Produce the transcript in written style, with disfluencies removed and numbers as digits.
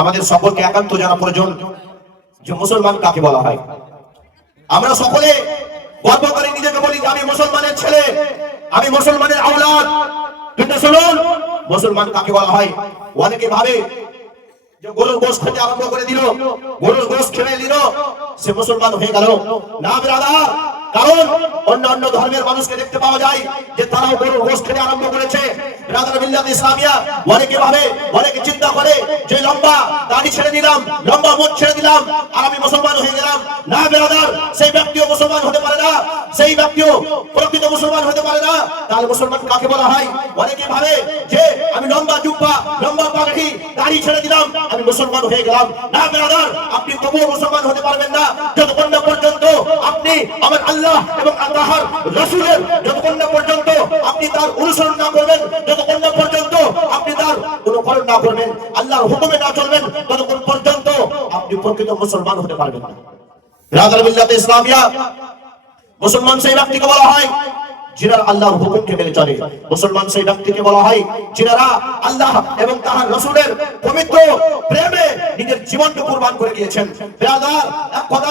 আমাদের সকলকে একান্ত জানা প্রয়োজন যে মুসলমান কাকে বলা হয়। আমরা সকলে গর্ব করে নিজেকে বলি যে আমি মুসলমানের ছেলে, আমি মুসলমানের আওলাদ। কিন্তু শুনুন, মুসলমান কাকে বলা হয়? অনেকে ভাবে যে গরুর গোশ খেতে আরম্ভ করে দিল, গরুর গোশ খেয়ে নিল, সে মুসলমান হয়ে গেল। না ব্রাদার, কারণ অন্যান্য ধর্মের মানুষকে দেখতে পাওয়া যায় যে তারাও গরুর গোশ খেতে আরম্ভ করেছে। ব্রাদার মিল্লাত ইসলামিয়া অনেকে ভাবে, অনেকে চিন্তা করে যে লম্বা দাড়ি ছেড়ে দিলাম, লম্বা মুখ ছেড়ে দিলাম আর আমি মুসলমান হয়ে গেলাম। না ব্রাদার, সেই ব্যক্তিও মুসলমান হতে পারে না, সেই ব্যক্তিও প্রকৃত মুসলমান হতে পারে না। তাহলে মুসলমান কাকে বলা হয়? অনেকে ভাবে যে আমি লম্বা জুব্বা, লম্বা পাগড়ি, দাড়ি ছেড়ে দিলাম, আমি মুসলমান হয়ে গেলাম। না ব্রাদার, আপনি তবুও মুসলমান হতে পারবেন না যতক্ষণ না পর্যন্ত আপনি আমার আল্লাহ এবং আল্লাহর রাসূলের, যতক্ষণ না পর্যন্ত আপনি তার অনুসরণ না করবেন, যতক্ষণ না পর্যন্ত আপনি তার অনুকরণ না করবেন, আল্লাহর হুকুমে না চলবেন, ততক্ষণ পর্যন্ত আপনি প্রকৃত মুসলমান হতে পারবেন না। ব্রাদার মিল্লাত ইসলামিয়া, মুসলমান সেই ব্যক্তিকে বলা হয় যিনারা আল্লাহর হুকুমকে মেনে চলে। মুসলমান সেই ব্যক্তিকে বলা হয় যিনারা আল্লাহ এবং তার রাসূলের পবিত্র প্রেমে নিজের জীবনকে কুরবান করে দিয়েছেন। ব্রাদার, এক কথা